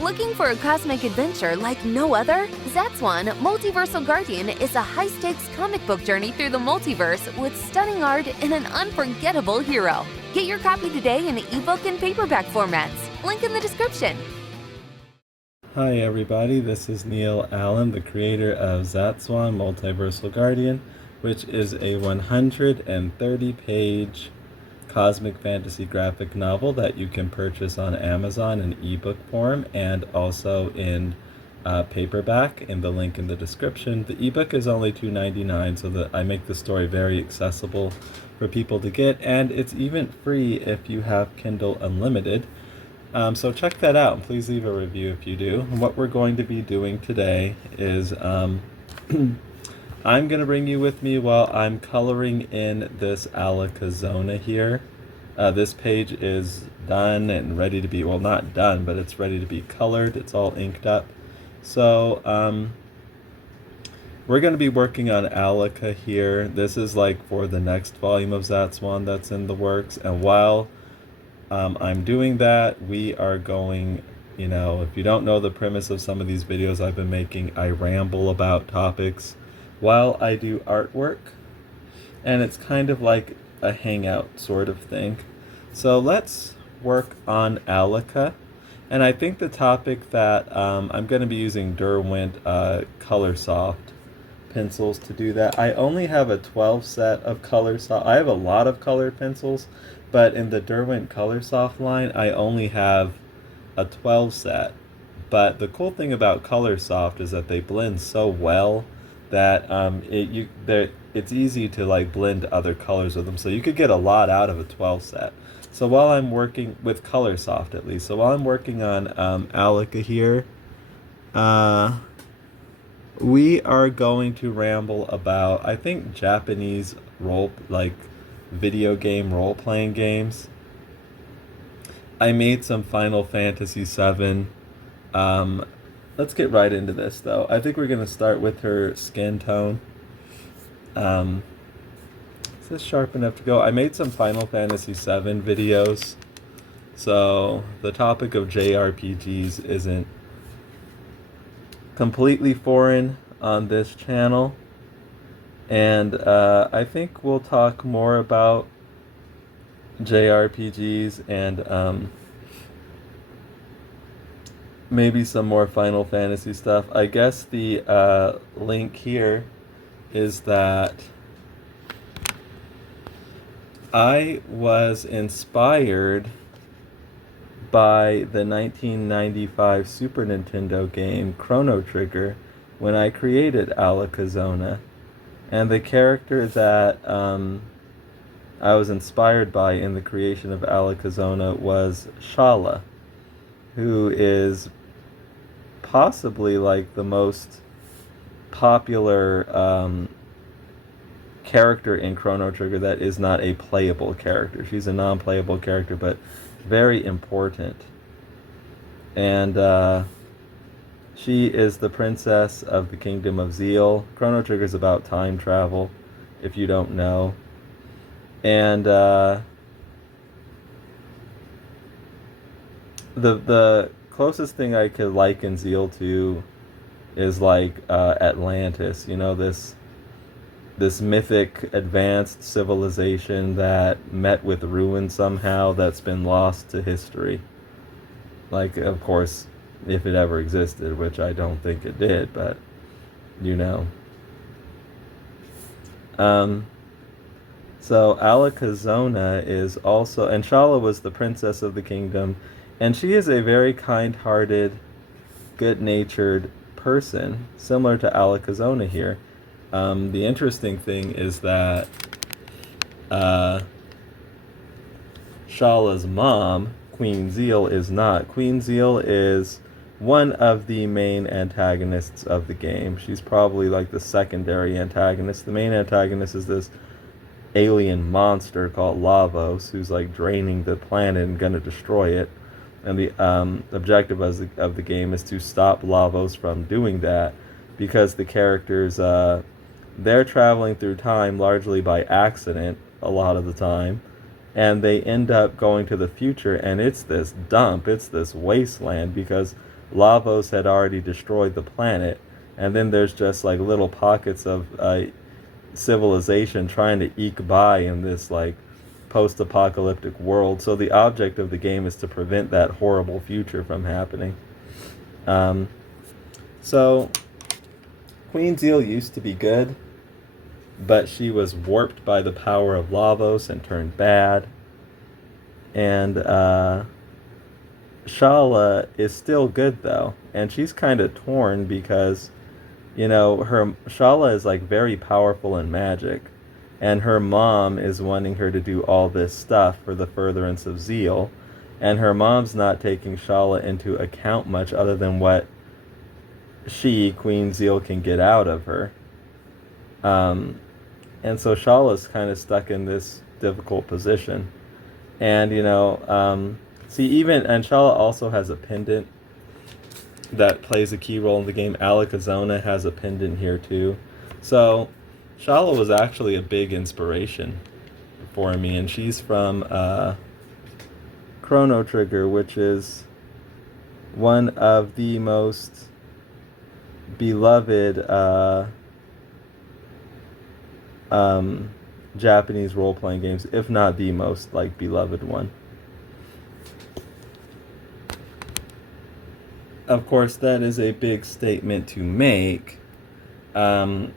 Looking for a cosmic adventure like no other? Zatswan, Multiversal Guardian is a high-stakes comic book journey through the multiverse with stunning art and an unforgettable hero. Get your copy today in ebook and paperback formats. Link in the description. Hi everybody, this is Neil Allen, the creator of Zatswan, Multiversal Guardian, which is a 130-page cosmic fantasy graphic novel that you can purchase on Amazon in ebook form and also in paperback in the link in the description. The ebook is only $2.99, so that I make the story very accessible for people to get, and it's even free if you have Kindle Unlimited. So check that out, and please leave a review if you do. And what we're going to be doing today is I'm going to bring you with me while I'm coloring in this Allecka Xona here. This page is done and ready to be, well, not done, but it's ready to be colored. It's all inked up. So we're going to be working on Allecka here. This is like for the next volume of Zatswan that's in the works. And while I'm doing that, we are going, if you don't know the premise of some of these videos I've been making, I ramble about topics while I do artwork, and it's kind of like a hangout sort of thing. So let's work on Allecka, and I think the topic that I'm going to be using Derwent Coloursoft pencils to do that. I only have a 12 set of Coloursoft. I have a lot of colored pencils, but in the Derwent Coloursoft line, I only have a 12 set. But the cool thing about Coloursoft is that they blend so well that it's easy to like blend other colors with them, so you could get a lot out of a 12 set. So while I'm working with Coloursoft, at least, so while I'm working on Allecka here, we are going to ramble about, I think, Japanese video game role-playing games. I made some Final Fantasy VII. Let's get right into this, though. I think we're going to start with her skin tone. Is this sharp enough to go? I made some Final Fantasy VII videos, so the topic of JRPGs isn't completely foreign on this channel. And I think we'll talk more about JRPGs and maybe some more Final Fantasy stuff. I guess the link here is that I was inspired by the 1995 Super Nintendo game Chrono Trigger when I created Allecka Xona. And the character that I was inspired by in the creation of Allecka Xona was Schala, who is possibly like the most popular character in Chrono Trigger that is not a playable character. She's a non-playable character, but very important. And she is the princess of the Kingdom of Zeal. Chrono Trigger is about time travel, if you don't know. And the closest thing I could liken Zeal to is like Atlantis. This mythic advanced civilization that met with ruin somehow that's been lost to history. Like, of course, if it ever existed, which I don't think it did, but So Allecka Xona is also, and Schala was the princess of the kingdom, and she is a very kind-hearted, good-natured person, similar to Allecka Xona here. The interesting thing is that Shala's mom, Queen Zeal, is not. Queen Zeal is one of the main antagonists of the game. She's probably like the secondary antagonist. The main antagonist is this alien monster called Lavos, who's like draining the planet and gonna destroy it. And the objective of the game is to stop Lavos from doing that, because the characters, they're traveling through time largely by accident a lot of the time, and they end up going to the future, and it's this dump, it's this wasteland, because Lavos had already destroyed the planet, and then there's just like little pockets of civilization trying to eke by in this like post-apocalyptic world. So the object of the game is to prevent that horrible future from happening. So Queen Zeal used to be good, but she was warped by the power of Lavos and turned bad. And Schala is still good though, and she's kind of torn because, you know, her Schala is like very powerful in magic, and her mom is wanting her to do all this stuff for the furtherance of Zeal, and her mom's not taking Schala into account much other than what she, Queen Zeal, can get out of her. And so Shala's kind of stuck in this difficult position. And, you know, and Schala also has a pendant that plays a key role in the game. Allecka Xona has a pendant here too. So Schala was actually a big inspiration for me, and she's from Chrono Trigger, which is one of the most beloved Japanese role-playing games, if not the most like beloved one. Of course, that is a big statement to make. The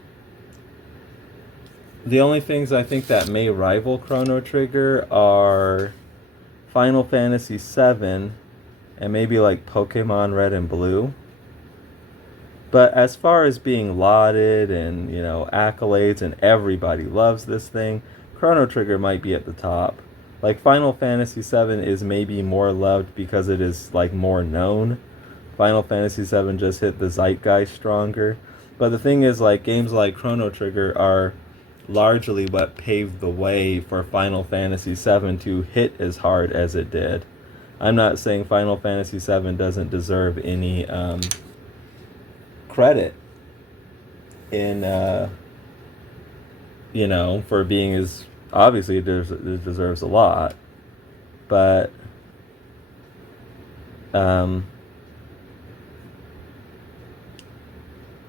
only things I think that may rival Chrono Trigger are Final Fantasy VII and maybe like Pokemon Red and Blue. But as far as being lauded and, you know, accolades and everybody loves this thing, Chrono Trigger might be at the top. Like Final Fantasy VII is maybe more loved because it is like more known. Final Fantasy VII just hit the zeitgeist stronger. But the thing is, like, games like Chrono Trigger are largely what paved the way for Final Fantasy VII to hit as hard as it did. I'm not saying Final Fantasy VII doesn't deserve any credit in, you know, for being as... Obviously, it deserves a lot. But...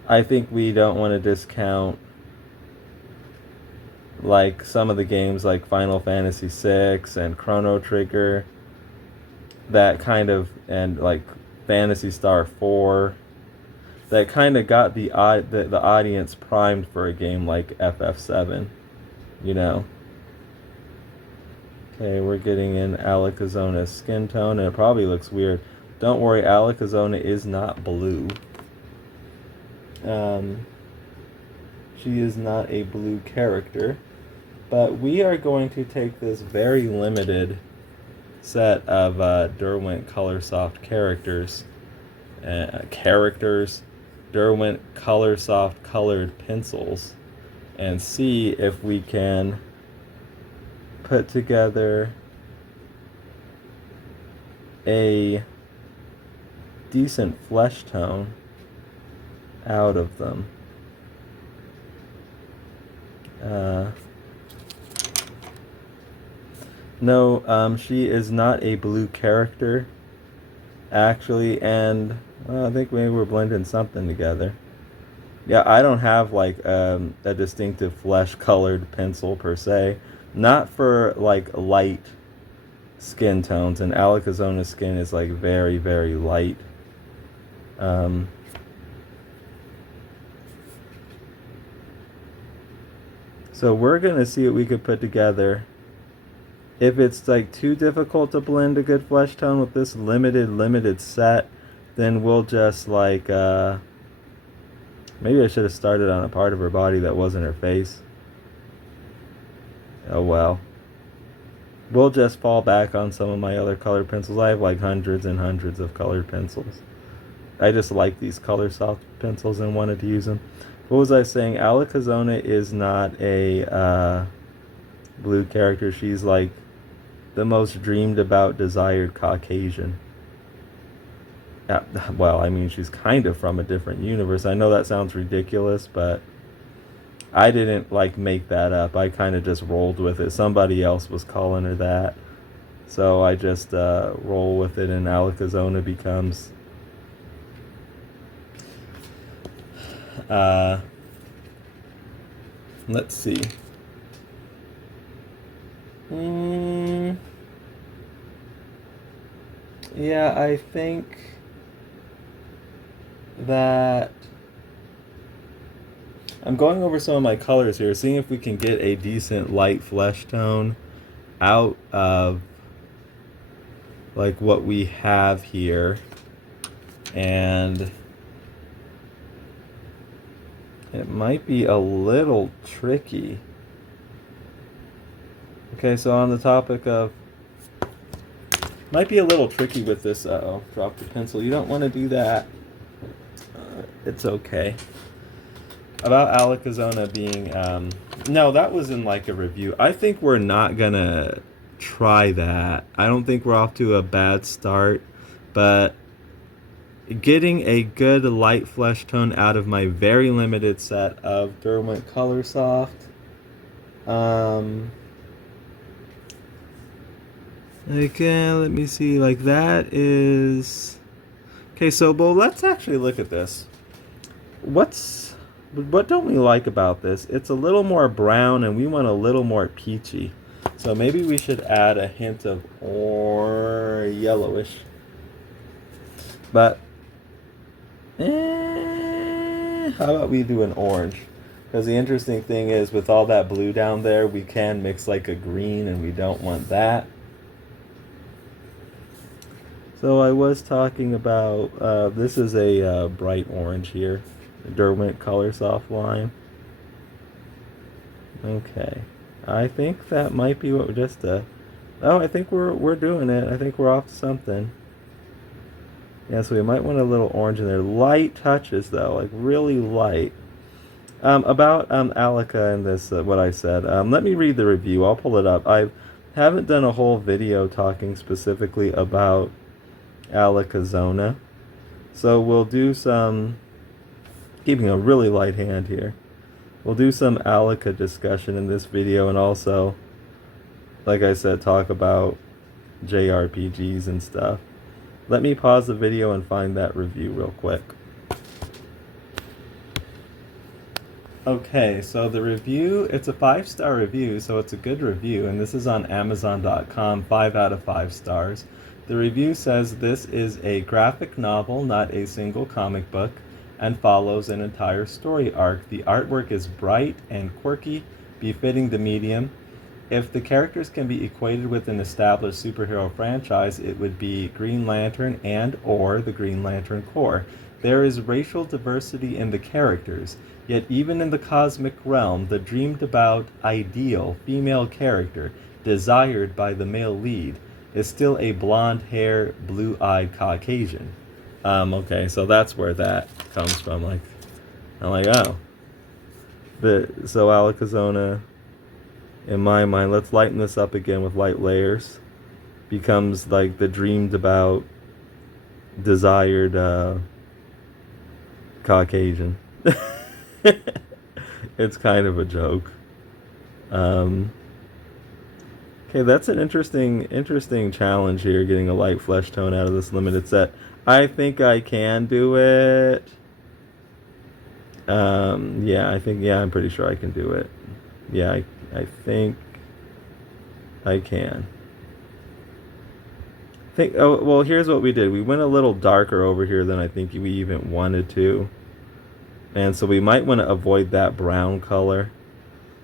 I think we don't want to discount like some of the games like Final Fantasy VI and Chrono Trigger, that kind of, and like Phantasy Star 4, that kind of got the audience primed for a game like FF7, you know. Okay, we're getting in Allecka Xona's skin tone, and it probably looks weird. Don't worry, Allecka Xona is not blue. She is not a blue character, but we are going to take this very limited set of Derwent Coloursoft characters, Derwent Coloursoft colored pencils, and see if we can put together a decent flesh tone out of them. No, she is not a blue character, actually, and well, I think maybe we're blending something together. Yeah, I don't have like a distinctive flesh-colored pencil per se. Not for like light skin tones, and Allecka Xona's skin is like very, very light. So we're going to see what we could put together. If it's like too difficult to blend a good flesh tone with this limited set, then we'll just like, maybe I should have started on a part of her body that wasn't her face. Oh well. We'll just fall back on some of my other colored pencils. I have like hundreds and hundreds of colored pencils. I just like these Coloursoft pencils and wanted to use them. What was I saying? Allecka Xona is not a blue character. She's like the most dreamed about, desired Caucasian. Well, I mean, she's kind of from a different universe. I know that sounds ridiculous, but I didn't like make that up. I kind of just rolled with it. Somebody else was calling her that, so I just roll with it, and Allecka Xona becomes Let's see. Yeah, I think that I'm going over some of my colors here, seeing if we can get a decent light flesh tone out of like what we have here. And it might be a little tricky. Okay, so on the topic of, might be a little tricky with this. Uh-oh, dropped the pencil. You don't want to do that. It's okay. About Allecka Xona being, no, that was in like a review. I think we're not gonna try that. I don't think we're off to a bad start, but getting a good light flesh tone out of my very limited set of Derwent Coloursoft. Let me see, like that is... Okay, so, well, let's actually look at this. What don't we like about this? It's a little more brown and we want a little more peachy. So maybe we should add a hint of yellowish. But, how about we do an orange? Because the interesting thing is with all that blue down there, we can mix like a green and we don't want that. So I was talking about, this is a bright orange here. Derwent Coloursoft line. Okay, I think that might be what we're oh, I think we're doing it. I think we're off to something. Yeah, so we might want a little orange in there. Light touches though, like really light. About Allecka and this, what I said. Let me read the review. I'll pull it up. I haven't done a whole video talking specifically about Allecka Xona, so we'll do some. Keeping a really light hand here. We'll do some Allecka discussion in this video and also, like I said, talk about JRPGs and stuff. Let me pause the video and find that review real quick. Okay, so the review, it's a 5-star review, so it's a good review, and this is on Amazon.com, 5 out of 5 stars. The review says this is a graphic novel, not a single comic book, and follows an entire story arc. The artwork is bright and quirky, befitting the medium. If the characters can be equated with an established superhero franchise, it would be Green Lantern and or the Green Lantern Corps. There is racial diversity in the characters, yet even in the cosmic realm, the dreamed about ideal female character, desired by the male lead, is still a blonde-haired, blue-eyed Caucasian. Okay, so that's where that comes from. Like, I'm like, oh. So Allecka Xona, in my mind, let's lighten this up again with light layers. Becomes like the dreamed about, desired Caucasian. It's kind of a joke. Okay, that's an interesting challenge here, getting a light flesh tone out of this limited set. I think I can do it. Yeah, I'm pretty sure I can do it. Yeah, I think I can. Well, here's what we did. We went a little darker over here than I think we even wanted to. And so we might want to avoid that brown color,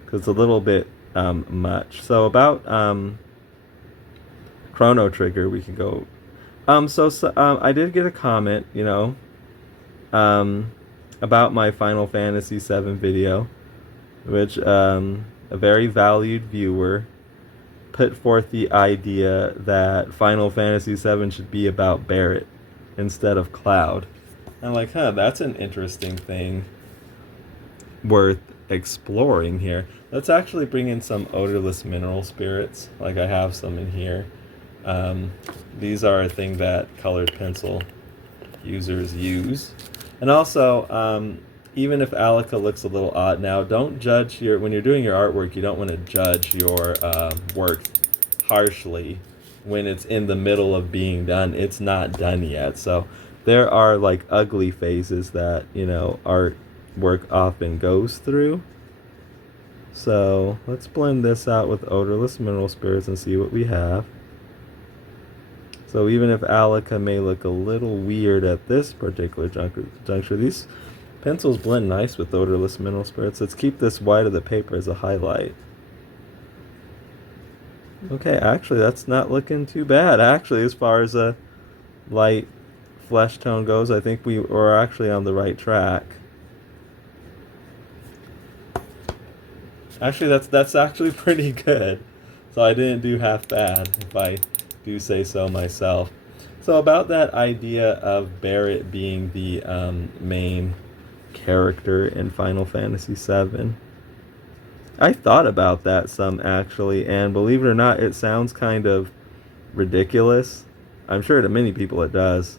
because it's a little bit much. So about Chrono Trigger, we can go. I did get a comment, about my Final Fantasy VII video, which a very valued viewer put forth the idea that Final Fantasy VII should be about Barret instead of Cloud. I'm like, that's an interesting thing worth exploring here. Let's actually bring in some odorless mineral spirits. Like I have some in here. These are a thing that colored pencil users use. And also, even if Allecka looks a little odd now, don't judge when you're doing your artwork, you don't want to judge your work harshly when it's in the middle of being done. It's not done yet. So there are like ugly phases that, art work often goes through. So let's blend this out with odorless mineral spirits and see what we have. So even if Allecka may look a little weird at this particular juncture, these pencils blend nice with odorless mineral spirits. Let's keep this white of the paper as a highlight. Okay, actually that's not looking too bad. Actually, as far as a light flesh tone goes, I think we were actually on the right track. Actually, that's actually pretty good. So I didn't do half bad, if I do say so myself. So about that idea of Barret being the main character in Final Fantasy VII, I thought about that some actually, and believe it or not, it sounds kind of ridiculous. I'm sure to many people it does.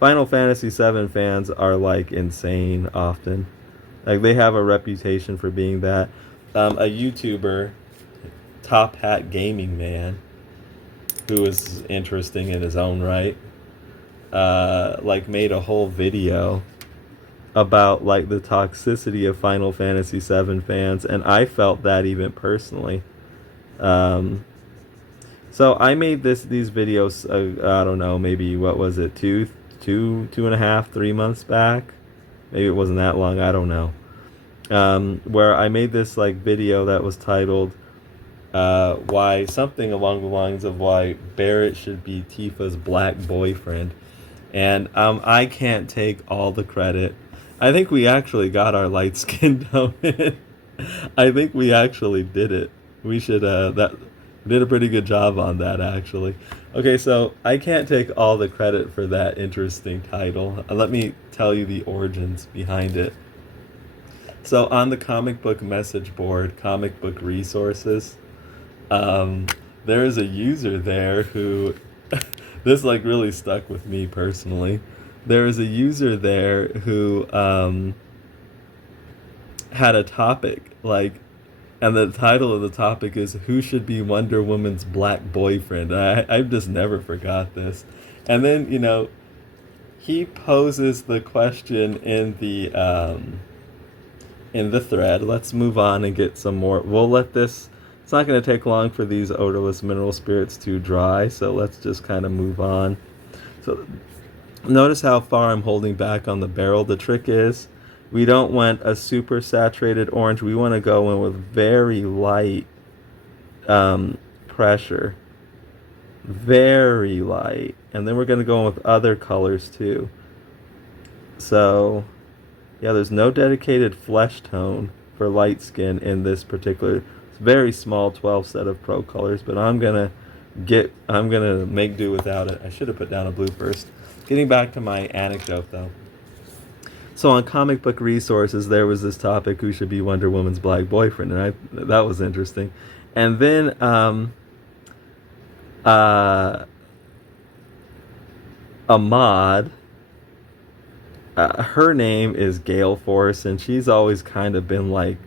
Final Fantasy VII fans are like insane often. Like they have a reputation for being that. A YouTuber, Top Hat Gaming Man, who is interesting in his own right, like made a whole video about like the toxicity of Final Fantasy VII fans, and I felt that even personally. So I made these videos. I don't know, maybe what was it, two and a half, 3 months back? Maybe it wasn't that long. I don't know. Where I made this like video that was titled why something along the lines of why Barret should be Tifa's black boyfriend, and I can't take all the credit. I think we actually got our light skin tone in. I think we actually did it. We should that did a pretty good job on that actually. Okay, so I can't take all the credit for that interesting title. Let me tell you the origins behind it. So on the comic book message board, comic book resources, there is a user there who, this like really stuck with me personally. There is a user there who had a topic, like, and the title of the topic is "Who should be Wonder Woman's black boyfriend?" I've just never forgot this. And then, you know, he poses the question in the thread. Let's move on and get some more. We'll let this, it's not going to take long for these odorless mineral spirits to dry, so let's just kind of move on. So notice how far I'm holding back on the barrel. The trick is we don't want a super saturated orange. We want to go in with very light pressure. Very light. And then we're going to go in with other colors too. So yeah, there's no dedicated flesh tone for light skin in this particular, it's very small 12 set of pro colors, but I'm gonna make do without it. I should have put down a blue first. Getting back to my anecdote though. So on comic book resources, there was this topic, who should be Wonder Woman's black boyfriend, and that was interesting. And then a mod, her name is Gale Force, and she's always kind of been like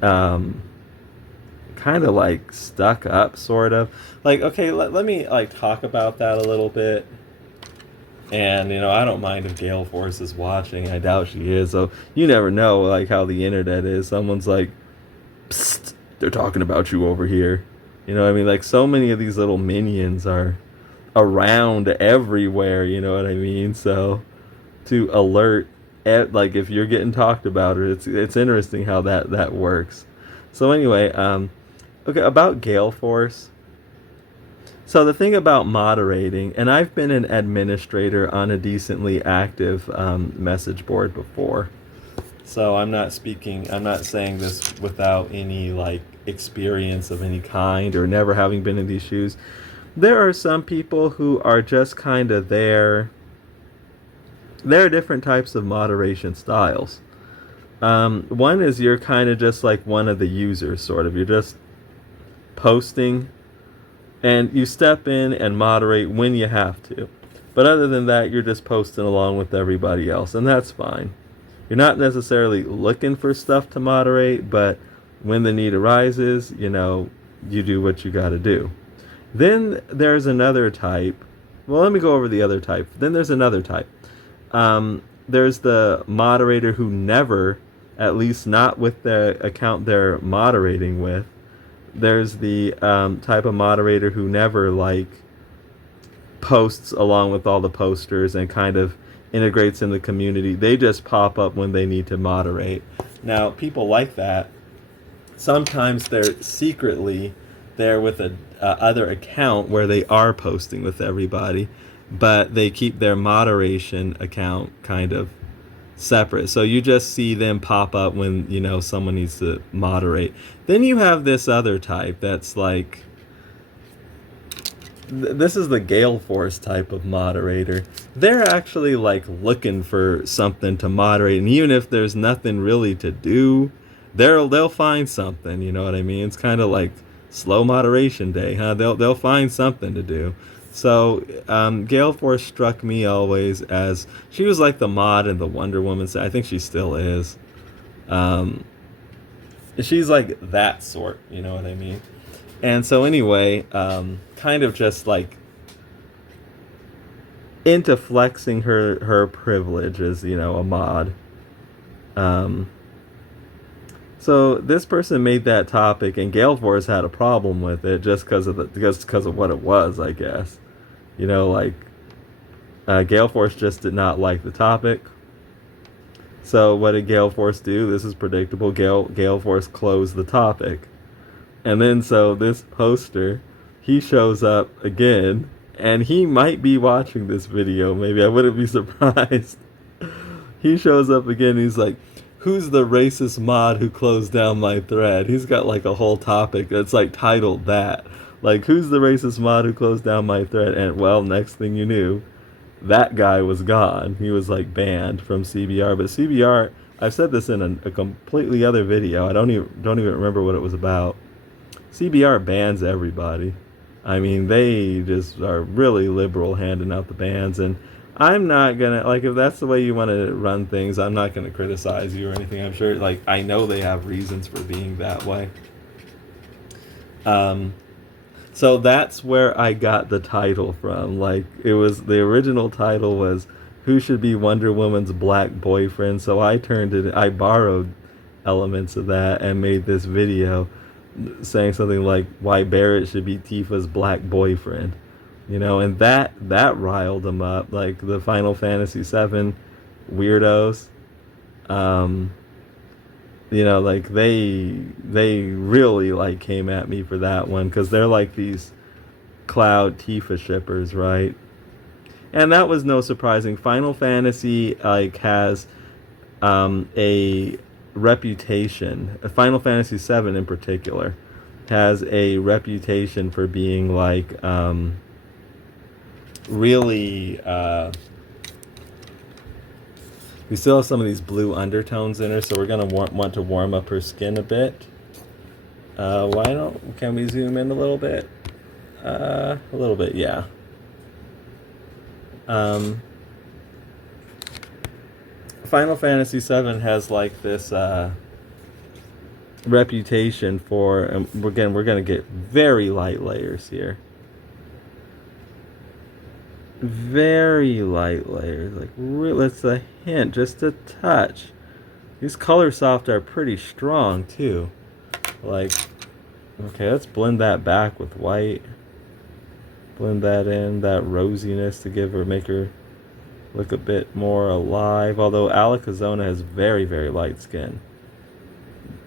kind of like stuck up, sort of. Like, okay, let me like talk about that a little bit. And, you know, I don't mind if Gale Force is watching. I doubt she is. So you never know, like, how the internet is. Someone's like, psst, they're talking about you over here. You know what I mean? Like, so many of these little minions are around everywhere, you know what I mean? So to alert, like, if you're getting talked about, it's interesting how that works. So anyway, okay, about Gale Force. So the thing about moderating, and I've been an administrator on a decently active message board before, so I'm not saying this without any like experience of any kind or never having been in these shoes. There are some people who are just kind of there. There are different types of moderation styles. One is you're kind of just like one of the users, sort of. You're just posting, and you step in and moderate when you have to. But other than that, you're just posting along with everybody else, and that's fine. You're not necessarily looking for stuff to moderate, but when the need arises, you know, you do what you got to do. Then there's another type. Well, let me go over the other type. Then there's another type. there's the moderator who never, at least not with the account they're moderating with. There's the type of moderator who never like posts along with all the posters and kind of integrates in the community. They just pop up when they need to moderate. Now, people like that, sometimes they're secretly there with a other account where they are posting with everybody, but they keep their moderation account kind of separate. So you just see them pop up when, you know, someone needs to moderate. Then you have this other type that's like, this is the Gale Force type of moderator. They're actually like looking for something to moderate, and even if there's nothing really to do, they'll find something. You know what I mean? It's kind of like slow moderation day, huh? They'll find something to do. So Gale Force struck me always as, she was like the mod in the Wonder Woman set. I think she still is. She's like that sort. You know what I mean? And so anyway, kind of just like into flexing her privilege as, you know, a mod. So this person made that topic, and Gale Force had a problem with it just because of what it was, I guess. You know, like Gale Force just did not like the topic. So what did Gale Force do? This is predictable. Gale Force closed the topic. And then so this poster, he shows up again, and he might be watching this video. Maybe I wouldn't be surprised. He shows up again. He's like, "Who's the racist mod who closed down my thread?" He's got like a whole topic that's like titled that. Like, who's the racist mod who closed down my thread? And well, next thing you knew, that guy was gone. He was like banned from CBR. But CBR, I've said this in a completely other video. I don't even remember what it was about. CBR bans everybody. I mean, they just are really liberal handing out the bans, and I'm not gonna, like, if that's the way you want to run things, I'm not gonna criticize you or anything. I'm sure, like, I know they have reasons for being that way. So that's where I got the title from. Like, it was, the original title was "Who Should Be Wonder Woman's Black Boyfriend?" So I borrowed elements of that and made this video saying something like why Barret should be Tifa's black boyfriend, you know, and that riled them up, like the Final Fantasy VII weirdos. You know, like they really like came at me for that one, because they're like these Cloud Tifa shippers, right? And that was no surprising. Final Fantasy like has a reputation. Final Fantasy VII in particular has a reputation for being like really we still have some of these blue undertones in her, so we're gonna want to warm up her skin a bit. Can we zoom in a little bit? A little bit, yeah. Final Fantasy VII has like this reputation for, and again, we're going to get very light layers here. Very light layers, like it's a hint, just a touch. These Coloursoft are pretty strong too. Like, okay, let's blend that back with white. Blend that in, that rosiness to make her look a bit more alive. Although Allecka Xona has very, very light skin.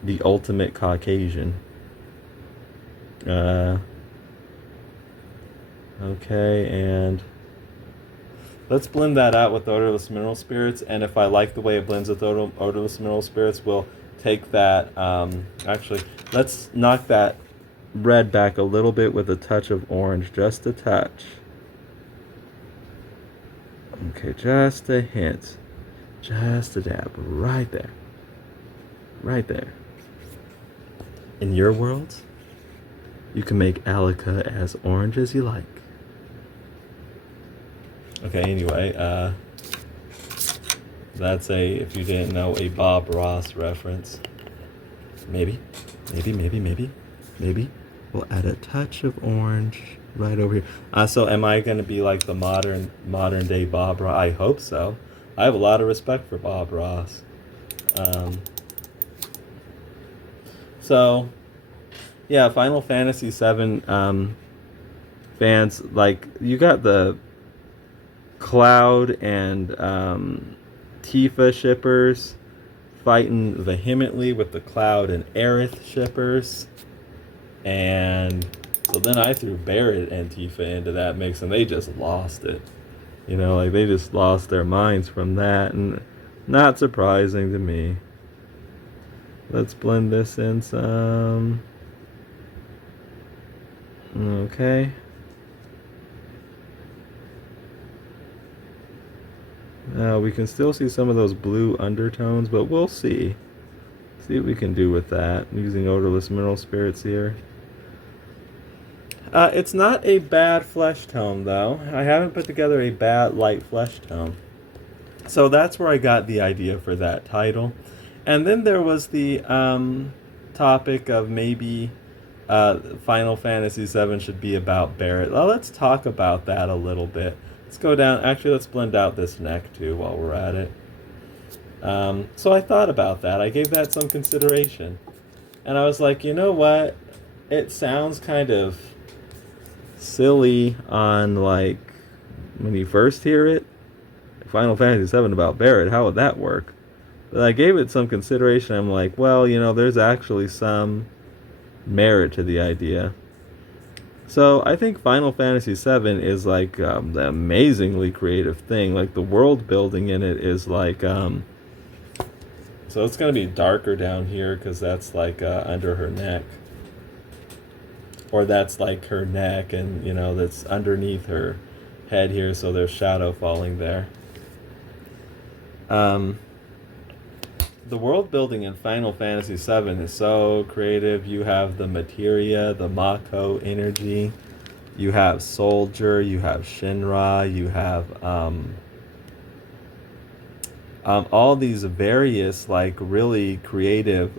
The ultimate Caucasian. Okay, and let's blend that out with Odorless Mineral Spirits, and if I like the way it blends with Odorless Mineral Spirits, we'll take that, actually, let's knock that red back a little bit with a touch of orange, just a touch. Okay, just a hint, just a dab, right there, right there. In your world, you can make Allecka as orange as you like. Okay, anyway, that's if you didn't know, a Bob Ross reference. Maybe. We'll add a touch of orange right over here. So am I going to be like the modern day Bob Ross? I hope so. I have a lot of respect for Bob Ross. So, yeah, Final Fantasy VII fans, like, you got the Cloud and Tifa shippers fighting vehemently with the Cloud and Aerith shippers. And so then I threw Barret and Tifa into that mix, and they just lost it. You know, like, they just lost their minds from that, and not surprising to me. Let's blend this in some. Okay. Now we can still see some of those blue undertones, but we'll see. See what we can do with that. I'm using odorless mineral spirits here. It's not a bad flesh tone, though. I haven't put together a bad light flesh tone. So that's where I got the idea for that title. And then there was the topic of maybe Final Fantasy VII should be about Barret. Well, let's talk about that a little bit. Let's go down. Actually, let's blend out this neck, too, while we're at it. So I thought about that. I gave that some consideration. And I was like, you know what? It sounds kind of silly on, like, when you first hear it. Final Fantasy VII about Barret, how would that work? But I gave it some consideration. I'm like, well, you know, there's actually some merit to the idea. So I think Final Fantasy VII is like the amazingly creative thing. Like, the world building in it is like, so it's going to be darker down here because that's like under her neck. Or that's like her neck, and, you know, that's underneath her head here, so there's shadow falling there. The world building in Final Fantasy VII is so creative. You have the materia, the Mako energy. You have Soldier. You have Shinra. You have all these various, like, really creative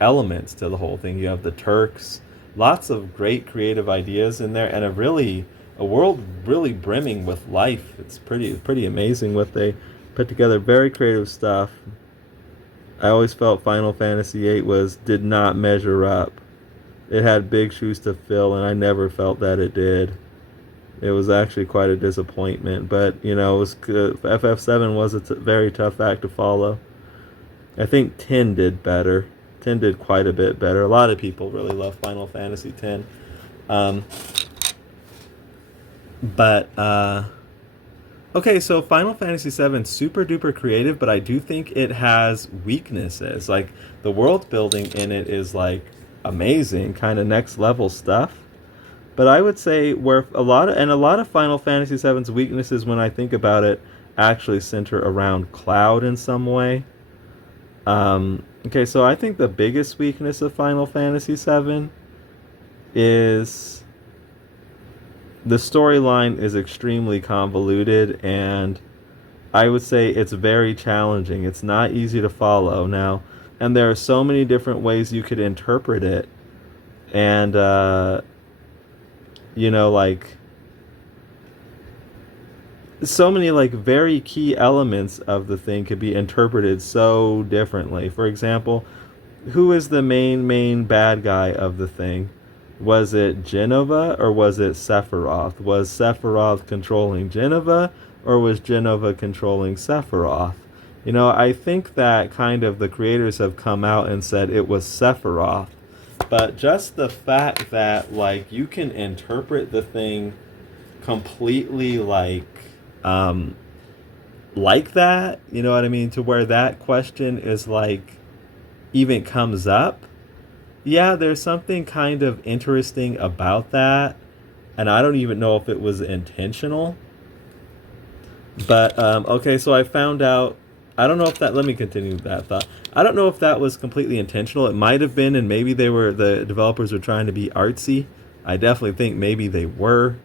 elements to the whole thing. You have the Turks. Lots of great creative ideas in there, and a world really brimming with life. It's pretty amazing what they put together. Very creative stuff. I always felt Final Fantasy VIII did not measure up. It had big shoes to fill, and I never felt that it did. It was actually quite a disappointment, but, you know, it was good. FF7 was a very tough act to follow. I think 10 did better. 10 did quite a bit better. A lot of people really love Final Fantasy X. Okay, so Final Fantasy VII, super duper creative, but I do think it has weaknesses. Like, the world building in it is, like, amazing, kind of next level stuff. But I would say where a lot of Final Fantasy VII's weaknesses, when I think about it, actually center around Cloud in some way. Okay, so I think the biggest weakness of Final Fantasy VII is the storyline is extremely convoluted, and I would say it's very challenging. It's not easy to follow now, and there are so many different ways you could interpret it, and you know, like, so many, like, very key elements of the thing could be interpreted so differently. For example, who is the main bad guy of the thing? Was it Jenova or was it Sephiroth? Was Sephiroth controlling Jenova or was Jenova controlling Sephiroth? You know, I think that kind of the creators have come out and said it was Sephiroth. But just the fact that, like, you can interpret the thing completely like that, you know what I mean, to where that question is, like, even comes up. Yeah, there's something kind of interesting about that, and I don't even know if it was intentional. But okay, so I found out, I don't know if that, let me continue that thought. I don't know if that was completely intentional. It might have been, and maybe the developers were trying to be artsy. I definitely think maybe they were.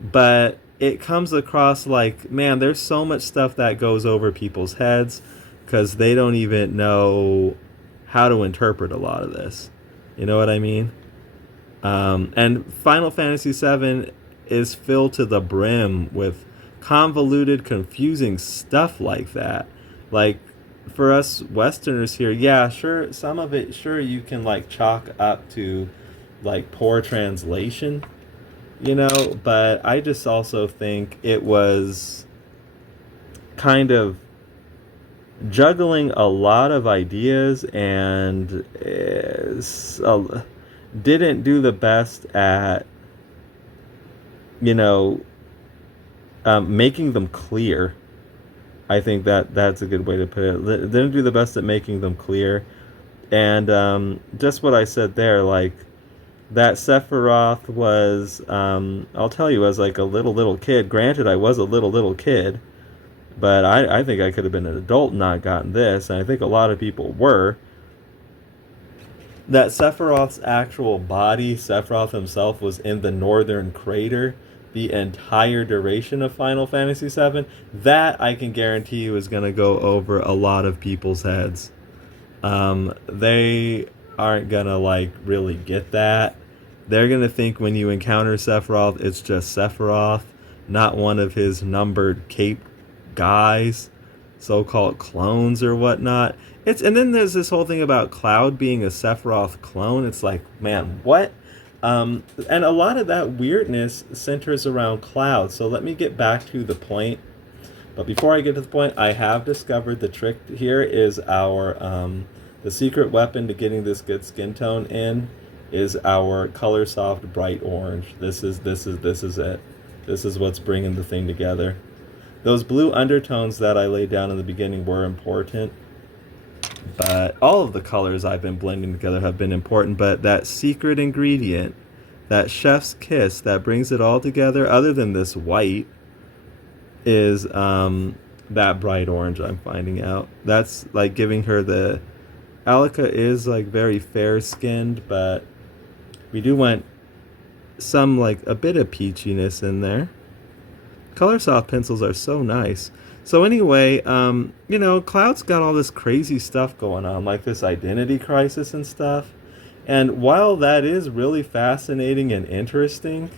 But it comes across like, man, there's so much stuff that goes over people's heads because they don't even know how to interpret a lot of this. You know what I mean? And Final Fantasy VII is filled to the brim with convoluted, confusing stuff like that. Like, for us Westerners here, yeah, sure, some of it, sure, you can like chalk up to like poor translation, but I just also think it was kind of juggling a lot of ideas and didn't do the best at, you know, making them clear. I think that's a good way to put it. Didn't do the best at making them clear. And just what I said there, like, that Sephiroth was, I'll tell you, as like a little kid. Granted, I was a little kid, but I think I could have been an adult and not gotten this, and I think a lot of people were. That Sephiroth's actual body, Sephiroth himself, was in the northern crater the entire duration of Final Fantasy VII. That I can guarantee you is going to go over a lot of people's heads. They aren't going to like really get that. They're going to think when you encounter Sephiroth, it's just Sephiroth, not one of his numbered cape guys, so-called clones or whatnot. And then there's this whole thing about Cloud being a Sephiroth clone. It's like, man, what? And a lot of that weirdness centers around Cloud. So let me get back to the point. But before I get to the point, I have discovered the trick here is our the secret weapon to getting this good skin tone in is our Coloursoft bright orange. This is it. This is what's bringing the thing together. Those blue undertones that I laid down in the beginning were important, but all of the colors I've been blending together have been important, but that secret ingredient, that chef's kiss that brings it all together, other than this white, is that bright orange I'm finding out. That's like giving her the... Allecka is like very fair-skinned, but we do want some, like, a bit of peachiness in there. Coloursoft pencils are so nice. So anyway, Cloud's got all this crazy stuff going on, like this identity crisis and stuff. And while that is really fascinating and interesting,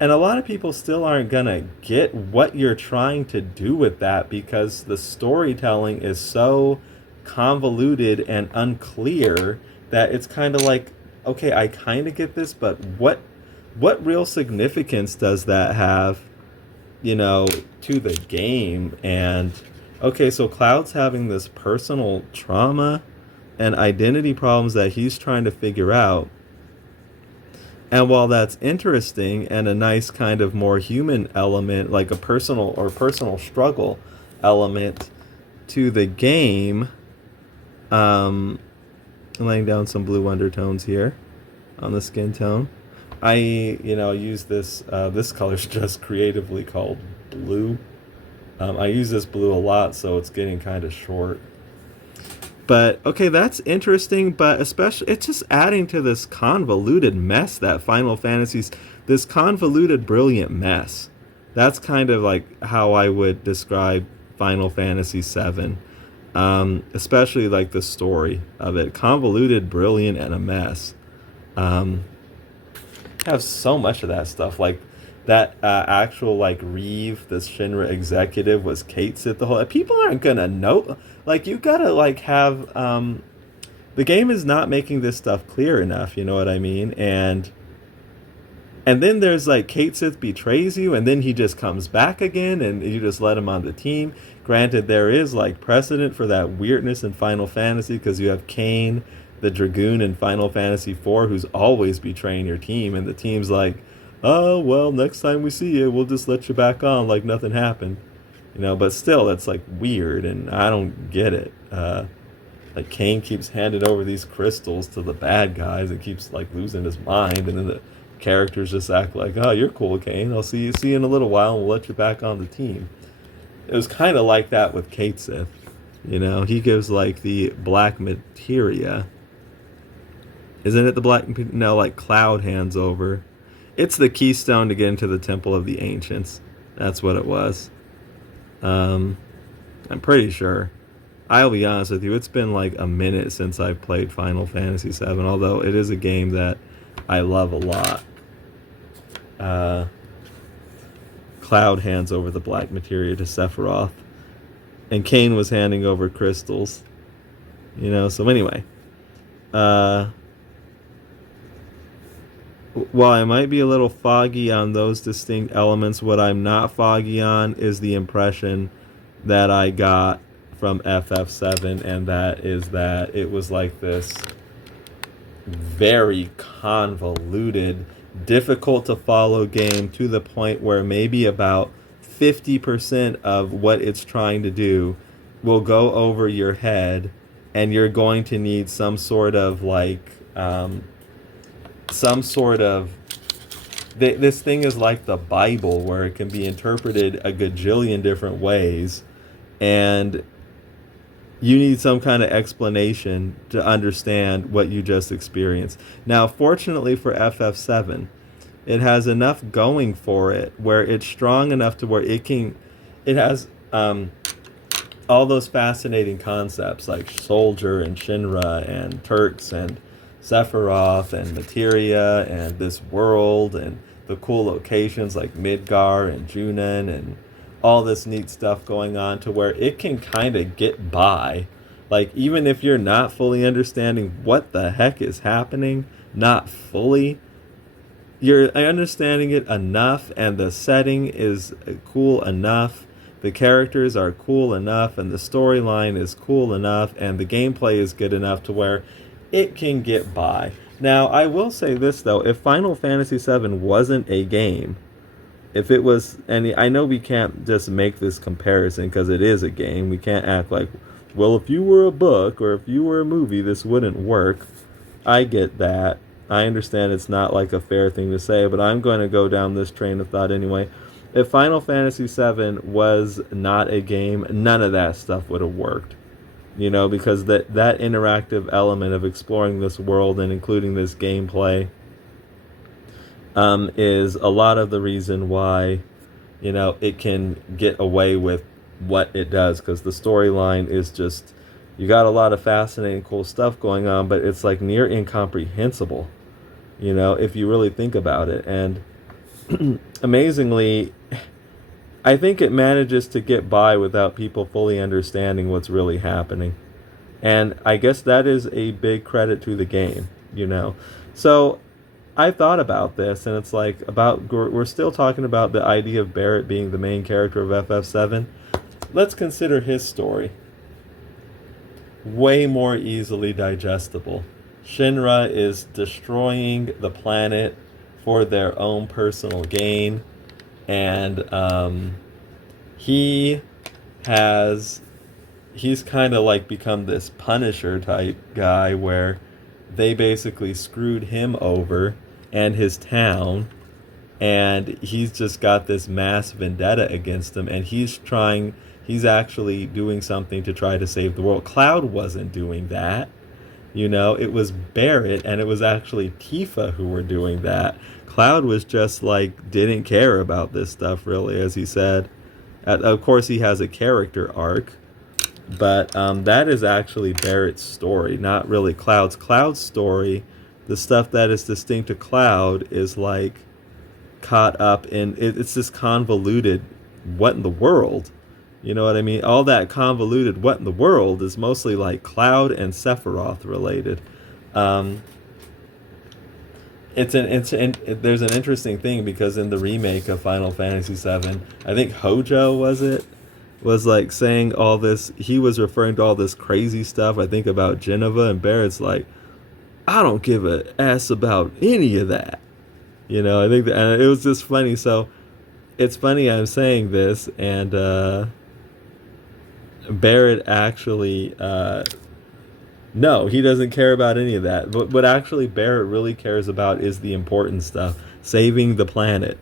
and a lot of people still aren't gonna get what you're trying to do with that because the storytelling is so convoluted and unclear that it's kind of like, okay, I kind of get this, but what real significance does that have, to the game? And okay, so Cloud's having this personal trauma and identity problems that he's trying to figure out. And while that's interesting and a nice kind of more human element, like a personal struggle element to the game, laying down some blue undertones here on the skin tone. I, use this color's just creatively called blue. I use this blue a lot, so it's getting kind of short. But, okay, that's interesting, but especially, it's just adding to this convoluted mess that Final Fantasy's, this convoluted, brilliant mess. That's kind of like how I would describe Final Fantasy VII. Especially like the story of it. Convoluted, brilliant, and a mess. Have so much of that stuff. Like that actual like Reeve, this Shinra executive, was Kate Sith the whole. People aren't gonna know. Like you gotta like have. The game is not making this stuff clear enough. You know what I mean? And then there's like Kate Sith betrays you, and then he just comes back again, and you just let him on the team. Granted, there is like precedent for that weirdness in Final Fantasy because you have Kain, the Dragoon in Final Fantasy IV, who's always betraying your team, and the team's like, oh, well, next time we see you, we'll just let you back on like nothing happened. But still, that's like weird, and I don't get it. Like Kain keeps handing over these crystals to the bad guys and keeps like losing his mind, and then the characters just act like, oh, you're cool, Kain. I'll see you in a little while, and we'll let you back on the team. It was kind of like that with Kate Sith. He gives like the black materia. Isn't it the black? No, like Cloud hands over. It's the keystone to get into the Temple of the Ancients. That's what it was. I'm pretty sure. I'll be honest with you, it's been like a minute since I've played Final Fantasy VII, although it is a game that I love a lot. Cloud hands over the black materia to Sephiroth, and Kain was handing over crystals. So anyway, while I might be a little foggy on those distinct elements, what I'm not foggy on is the impression that I got from FF7, and that is that it was like this very convoluted, difficult to follow game, to the point where maybe about 50% of what it's trying to do will go over your head, and you're going to need some sort of this thing is like the Bible, where it can be interpreted a gajillion different ways, and you need some kind of explanation to understand what you just experienced. Now, fortunately for FF7, it has enough going for it where it's strong enough to where it has all those fascinating concepts like Soldier and Shinra and Turks and Sephiroth and Materia and this world and the cool locations like Midgar and Junon and all this neat stuff going on, to where it can kind of get by. Like, even if you're not fully understanding what the heck is happening, not fully, you're understanding it enough, and the setting is cool enough, the characters are cool enough, and the storyline is cool enough, and the gameplay is good enough to where it can get by. Now, I will say this, though. If Final Fantasy VII wasn't a game, if it was, and I know we can't just make this comparison because it is a game. We can't act like, well, if you were a book or if you were a movie, this wouldn't work. I get that. I understand it's not like a fair thing to say, but I'm going to go down this train of thought anyway. If Final Fantasy VII was not a game, none of that stuff would have worked. Because that interactive element of exploring this world and including this gameplay is a lot of the reason why, it can get away with what it does, because the storyline is just, you got a lot of fascinating, cool stuff going on, but it's like near incomprehensible, if you really think about it. And amazingly, I think it manages to get by without people fully understanding what's really happening. And I guess that is a big credit to the game, So I thought about this, and it's like, we're still talking about the idea of Barret being the main character of FF7. Let's consider his story. Way more easily digestible. Shinra is destroying the planet for their own personal gain, and he's kind of like become this Punisher type guy, where they basically screwed him over and his town, and he's just got this mass vendetta against them, and he's actually doing something to try to save the world. Cloud wasn't doing that. It was Barret, and it was actually Tifa who were doing that. Cloud was just like, didn't care about this stuff really, as he said. Of course, he has a character arc, but that is actually Barret's story, not really Cloud's. Cloud's story, the stuff that is distinct to Cloud, is like caught up in, it's this convoluted, what in the world? You know what I mean? All that convoluted what in the world is mostly like Cloud and Sephiroth related. There's an interesting thing, because in the remake of Final Fantasy VII, I think Hojo was like saying all this. He was referring to all this crazy stuff, I think, about Geneva, and Barrett's like, I don't give a ass about any of that. I think that, and it was just funny. So it's funny I'm saying this, and Barret actually, no, he doesn't care about any of that. But what actually Barret really cares about is the important stuff, saving the planet.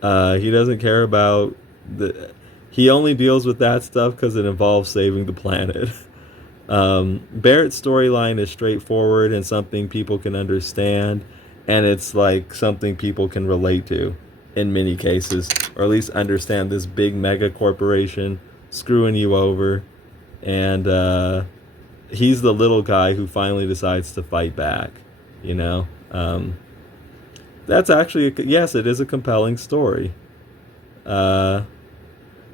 He doesn't care about he only deals with that stuff because it involves saving the planet. Barret's storyline is straightforward and something people can understand, and it's like something people can relate to in many cases, or at least understand this big mega corporation screwing you over, and he's the little guy who finally decides to fight back. That's actually, yes, it is a compelling story. Uh,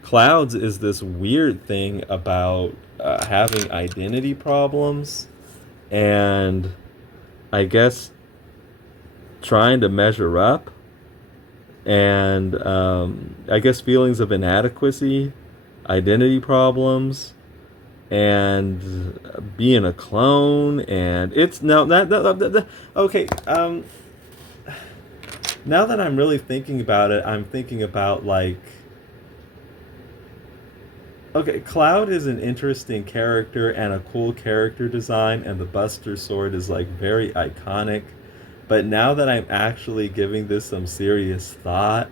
Clouds is this weird thing about having identity problems, and I guess trying to measure up, and I guess feelings of inadequacy, identity problems, and being a clone, and it's no that okay. Now that I'm really thinking about it, I'm thinking about like, okay, Cloud is an interesting character and a cool character design, and the Buster Sword is like very iconic. But now that I'm actually giving this some serious thought,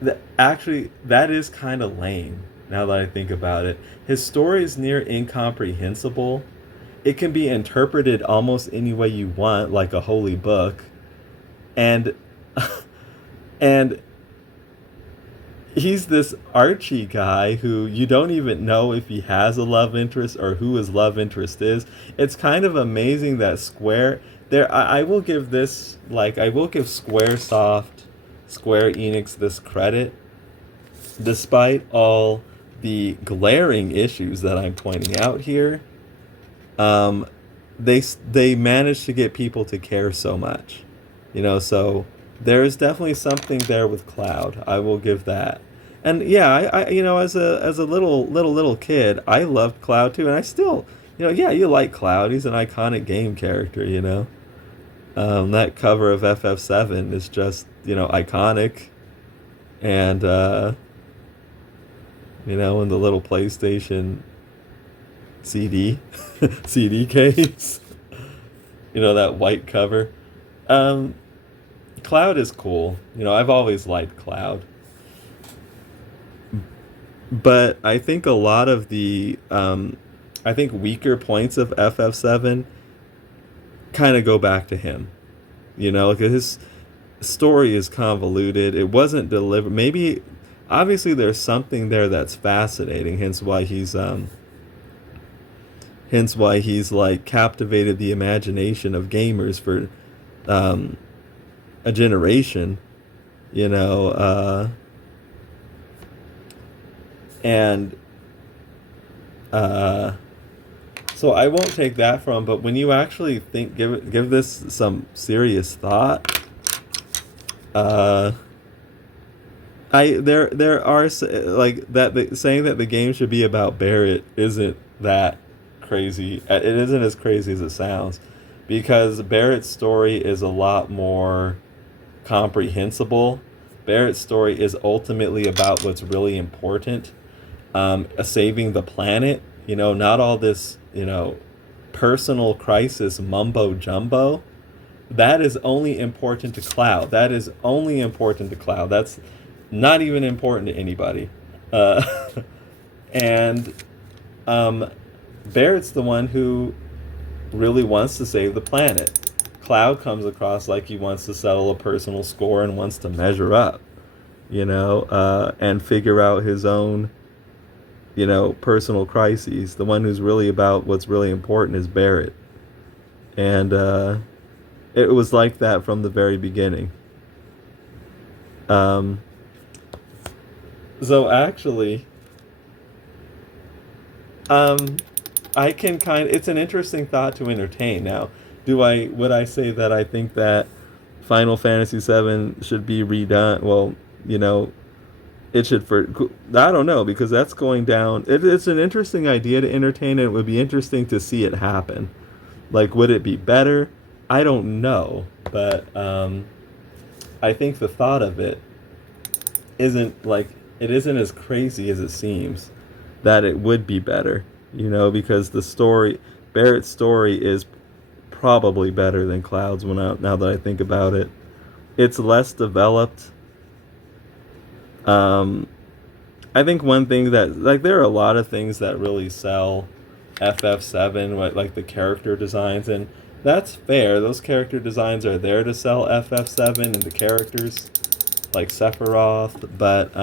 that is kind of lame. Now that I think about it, his story is near incomprehensible. It can be interpreted almost any way you want, like a holy book, and and he's this Archie guy who you don't even know if he has a love interest or who his love interest is. It's kind of amazing that Square there I will give this like I will give Square Enix this credit despite all the glaring issues that I'm pointing out here. Um they managed to get people to care so much. So there is definitely something there with Cloud. I will give that. And yeah, as a little kid, I loved Cloud too, and I still, yeah, you like Cloud. He's an iconic game character. That cover of FF7 is just iconic, and in the little PlayStation CD CD case, that white cover. Um, Cloud is cool. I've always liked Cloud. But I think a lot of the, I think weaker points of FF7 kind of go back to him. Because his story is convoluted. It wasn't delivered. Maybe, obviously, there's something there that's fascinating. Hence why he's like captivated the imagination of gamers for um, a generation. You know, and uh, so I won't take that from. But when you actually give this some serious thought, uh, there are like that saying that the game should be about Barret isn't that crazy. It isn't as crazy as it sounds, because Barret's story is a lot more comprehensible. Barret's story is ultimately about what's really important, saving the planet. Not all this, personal crisis mumbo jumbo. That is only important to Cloud. That's not even important to anybody. Uh, and Barrett's the one who really wants to save the planet. Cloud comes across like he wants to settle a personal score and wants to measure up, and figure out his own, personal crises. The one who's really about what's really important is Barret. And it was like that from the very beginning. Um, so actually, um, I can it's an interesting thought to entertain. Now, would I say that I think that Final Fantasy VII should be redone? Well, it should I don't know, because that's going down. It's an interesting idea to entertain, and it would be interesting to see it happen. Like, would it be better? I don't know, but I think the thought of it isn't as crazy as it seems. That it would be better, because Barrett's story is probably better than Cloud's. Now that I think about it, it's less developed. I think one thing that, like, there are a lot of things that really sell FF7, like the character designs, and that's fair. Those character designs are there to sell FF7 and the characters, like Sephiroth, but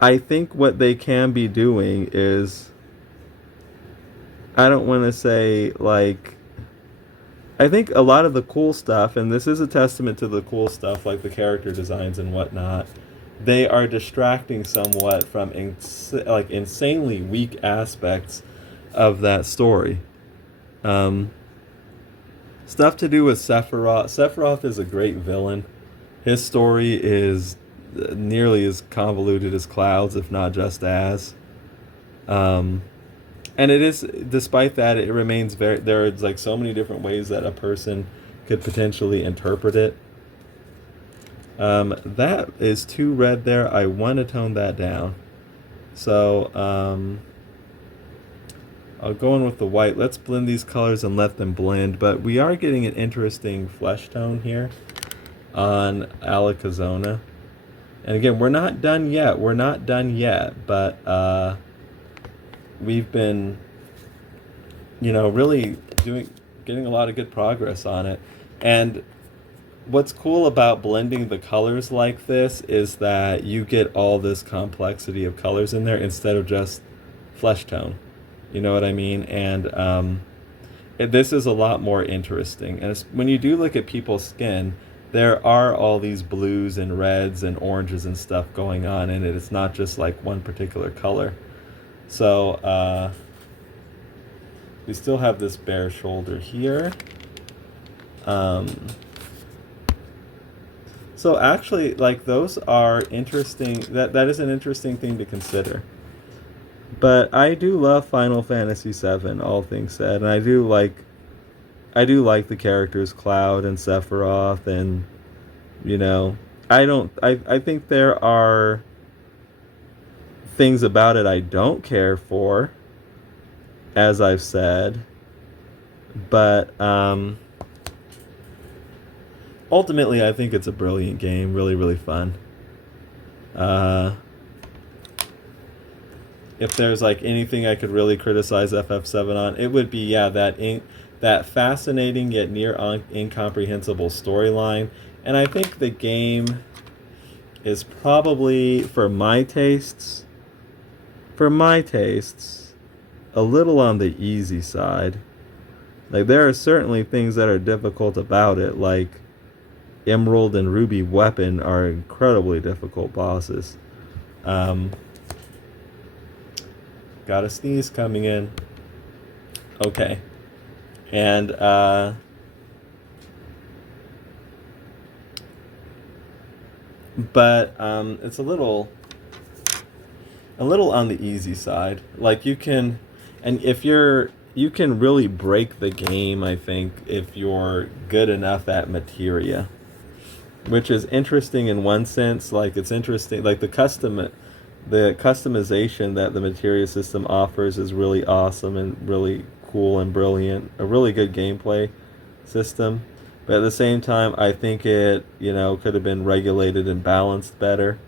I think what they can be doing is, I don't want to say, like, I think a lot of the cool stuff, and this is a testament to the cool stuff like the character designs and whatnot, they are distracting somewhat from like insanely weak aspects of that story. Um, Stuff to do with Sephiroth. Sephiroth is a great villain. His story is nearly as convoluted as Cloud's, if not just as. Um, and it is, despite that, it remains very. There's like so many different ways that a person could potentially interpret it. That is too red there. I want to tone that down. So I'll go in with the white. Let's blend these colors and let them blend. But we are getting an interesting flesh tone here on Allecka Xona. And again, we're not done yet. We're not done yet. But we've been, really getting a lot of good progress on it. And what's cool about blending the colors like this is that you get all this complexity of colors in there instead of just flesh tone. You know what I mean? And this is a lot more interesting. And when you do look at people's skin, there are all these blues and reds and oranges and stuff going on in it. It's not just like one particular color. So we still have this bare shoulder here. So actually, like, those are interesting. That is an interesting thing to consider. But I do love Final Fantasy VII, all things said, and I do like the characters Cloud and Sephiroth, and I think there are things about it I don't care for, as I've said, but ultimately I think it's a brilliant game, really, really fun. If there's like anything I could really criticize FF7 on, it would be that fascinating yet near incomprehensible storyline. And I think the game is probably, for my tastes, a little on the easy side. Like, there are certainly things that are difficult about it, like Emerald and Ruby Weapon are incredibly difficult bosses. Got a sneeze coming in. Okay. And but it's a little on the easy side. Like, you can really break the game, I think, if you're good enough at materia, which is interesting in one sense. Like, it's interesting, like the customization that the materia system offers is really awesome and really cool and brilliant. A really good gameplay system. But at the same time, I think it, could have been regulated and balanced better.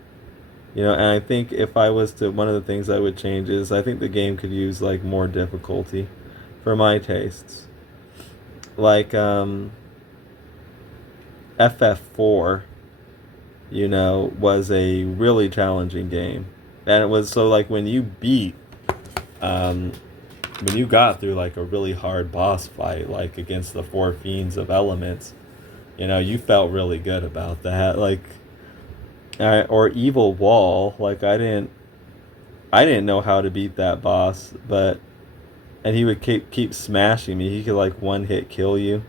And I think if I was to, one of the things I would change is I think the game could use like more difficulty for my tastes. Like FF4, was a really challenging game. And it was so, like, when you got through like a really hard boss fight, like against the four fiends of elements, you felt really good about that. Like, or Evil Wall, like I didn't know how to beat that boss, and he would keep smashing me. He could like one hit kill you,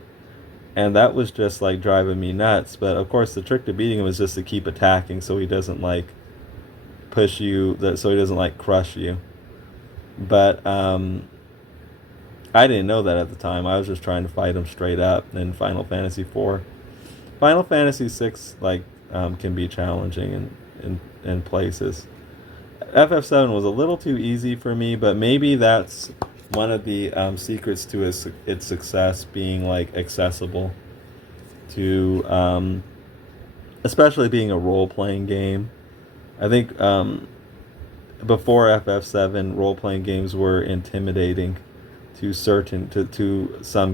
and that was just like driving me nuts. But of course, the trick to beating him was just to keep attacking, so he doesn't like push you, so he doesn't like crush you. But I didn't know that at the time. I was just trying to fight him straight up in Final Fantasy IV. Final Fantasy VI can be challenging in places. FF7 was a little too easy for me, but maybe that's one of the secrets to its success, being like accessible to, especially being a role-playing game. I think before FF7, role-playing games were intimidating to some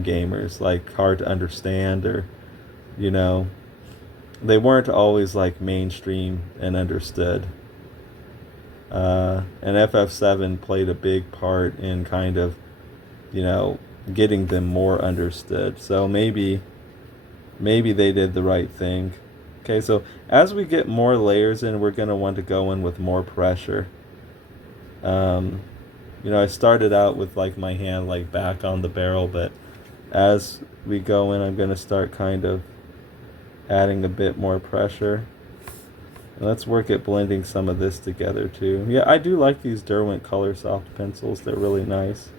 gamers, like hard to understand, or they weren't always like mainstream and understood. And FF7 played a big part in kind of, getting them more understood. So maybe they did the right thing. Okay, so as we get more layers in, we're going to want to go in with more pressure. I started out with like my hand like back on the barrel, but as we go in, I'm going to start kind of adding a bit more pressure. And let's work at blending some of this together too. Yeah, I do like these Derwent Coloursoft pencils. They're really nice.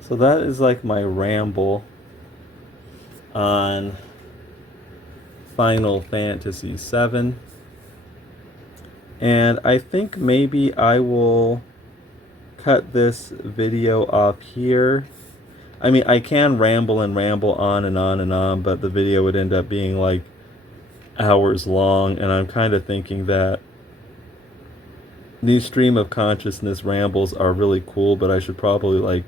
So that is like my ramble on Final Fantasy VII. And I think maybe I will cut this video off here. I mean, I can ramble and ramble on and on and on, but the video would end up being like hours long, and I'm kind of thinking that these stream of consciousness rambles are really cool, but I should probably like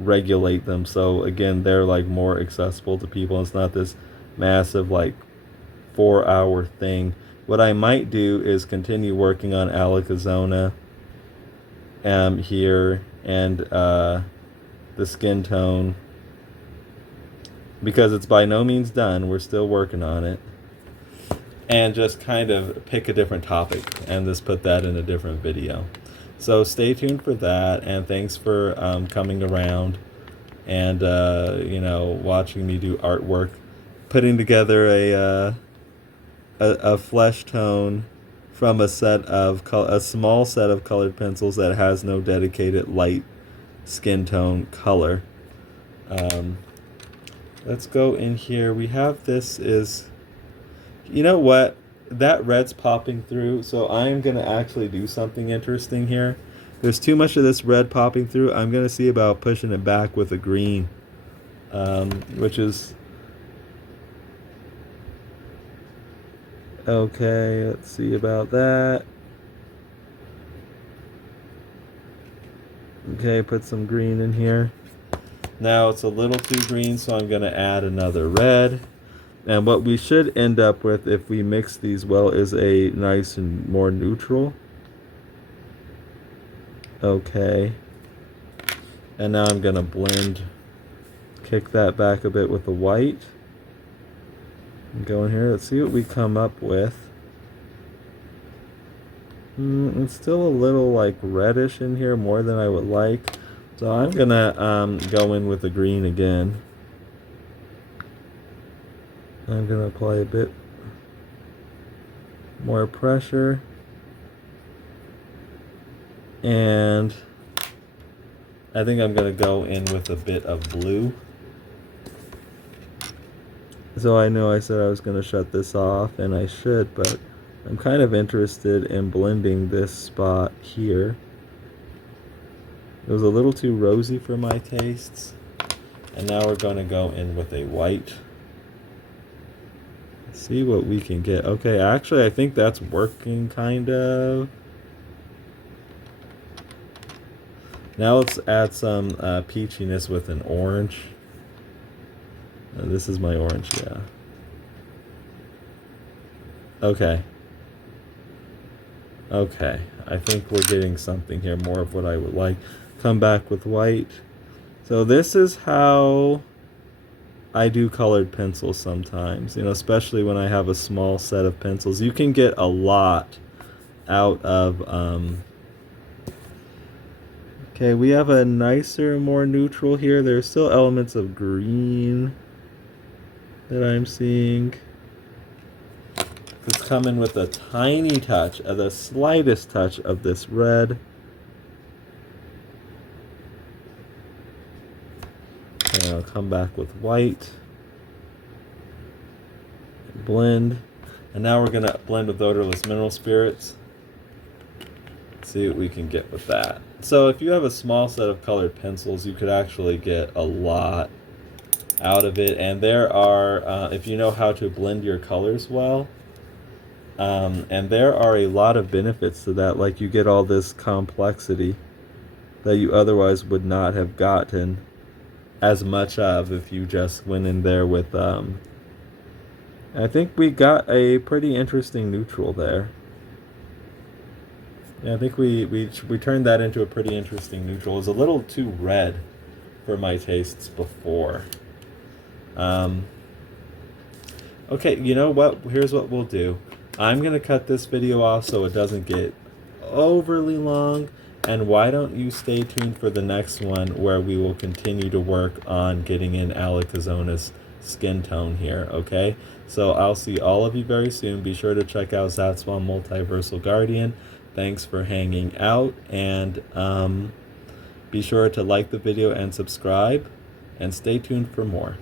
regulate them so again they're like more accessible to people. It's not this massive like 4-hour thing. What I might do is continue working on Allecka Xona here and the skin tone, because it's by no means done. We're still working on it. And just kind of pick a different topic and just put that in a different video. So stay tuned for that, and thanks for coming around and watching me do artwork, putting together a flesh tone from a small set of colored pencils that has no dedicated light skin tone color. Let's go in here. We have this is, you know what? That red's popping through, so I'm going to actually do something interesting here. There's too much of this red popping through. I'm going to see about pushing it back with a green, which is... Okay, let's see about that. Okay, put some green in here. Now it's a little too green, so I'm going to add another red. And what we should end up with, if we mix these well, is a nice and more neutral. Okay. And now I'm going to blend, kick that back a bit with the white. And go in here, let's see what we come up with. It's still a little like reddish in here, more than I would like. So I'm going to go in with the green again. I'm going to apply a bit more pressure. And I think I'm going to go in with a bit of blue. So I know I said I was going to shut this off, and I should, but I'm kind of interested in blending this spot here. It was a little too rosy for my tastes. And now we're going to go in with a white. See what we can get. Okay, actually I think that's working kind of. Now let's add some peachiness with an orange. This is my orange, yeah. Okay. Okay, I think we're getting something here, more of what I would like. Come back with white. So this is how I do colored pencils sometimes, especially when I have a small set of pencils. You can get a lot out of, okay, we have a nicer, more neutral here. There's still elements of green that I'm seeing. Let's come in with a tiny touch, the slightest touch of this red. And I'll come back with white. Blend. And now we're going to blend with odorless mineral spirits. See what we can get with that. So if you have a small set of colored pencils, you could actually get a lot out of it. And there are, if you know how to blend your colors well, and there are a lot of benefits to that. Like you get all this complexity that you otherwise would not have gotten as much of if you just went in there with, I think we got a pretty interesting neutral there. Yeah, I think we turned that into a pretty interesting neutral. It was a little too red for my tastes before. Okay, you know what? Here's what we'll do. I'm going to cut this video off so it doesn't get overly long. And why don't you stay tuned for the next one where we will continue to work on getting in Allecka Xona's skin tone here, okay? So I'll see all of you very soon. Be sure to check out Zatswan Multiversal Guardian. Thanks for hanging out, and be sure to like the video and subscribe, and stay tuned for more.